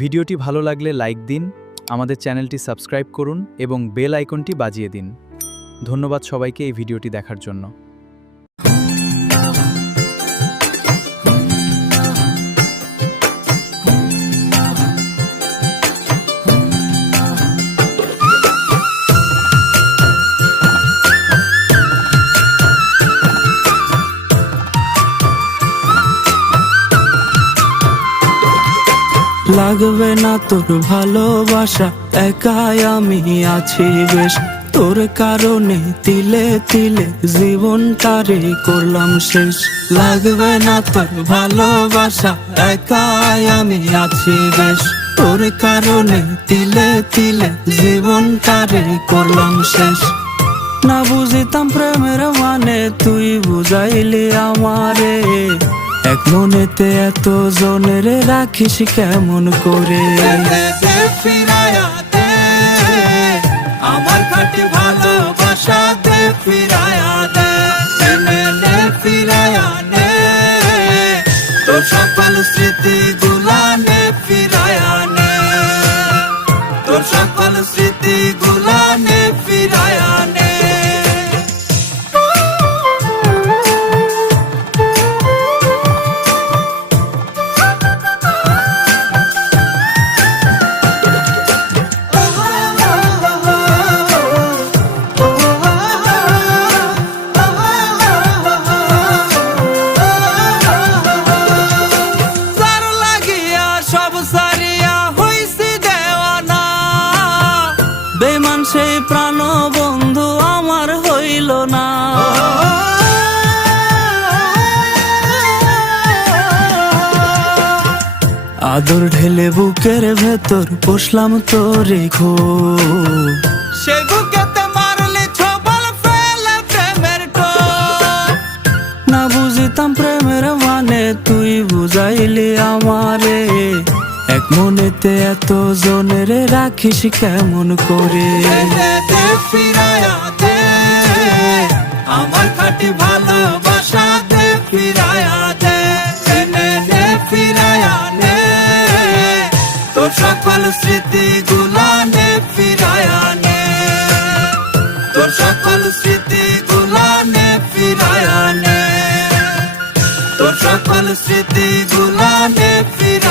ভিডিওটি ভালো লাগলে লাইক দিন, আমাদের চ্যানেলটি সাবস্ক্রাইব করুন এবং বেল আইকনটি বাজিয়ে দিন। ধন্যবাদ সবাইকে এই ভিডিওটি দেখার জন্য। লাগবে না তোর ভালোবাসা, একাই আমি আছি বেশ। তোর কারণে তিলে তিলে জীবনটারে করলাম শেষ। লাগবে না তোর ভালোবাসা, একাই আমি আছি বেশ। তোর কারণে তিলে তিলে জীবনটারে করলাম শেষ। না বুঝিতাম প্রেমের মানে, তুই বুঝাইলি আমারে। এক মনেতে এত জনের রাখিস কেমন করে? ফিরায়া দে আমার খাঁটি ভালোবাসা, দে ফিরায়া দে, ফিরায়া নে তোর সকল স্মৃতি গুলা নে, ফিরায়া নে তোর সকল স্মৃতি গুলা নে, ফিরায়া নে। বেমান সেই প্রাণ বন্ধু আমার হইল না। আদর ঢেলে বুকের ভেতর বসলাম তোরে খুব, সে বুকেতে মারলে ছবল ফেলে প্রেমের টোপ। না বুঝিতাম প্রেমের মানে, তুই বুঝাইলি আমারে। এক মনেতে এত জনের রাখিস কেমন করে? ফিরায়া দে আমার খাঁটি ভালোবাসা, দে ফিরায়া দে, ফিরায়া নে তোর সকল স্মৃতি গুলা নে, ফিরায়া নে তোর সকল স্মৃতি গুলা নে, ফিরায়া নে তোর সকল স্মৃতি গুলা নে, ফিরায়া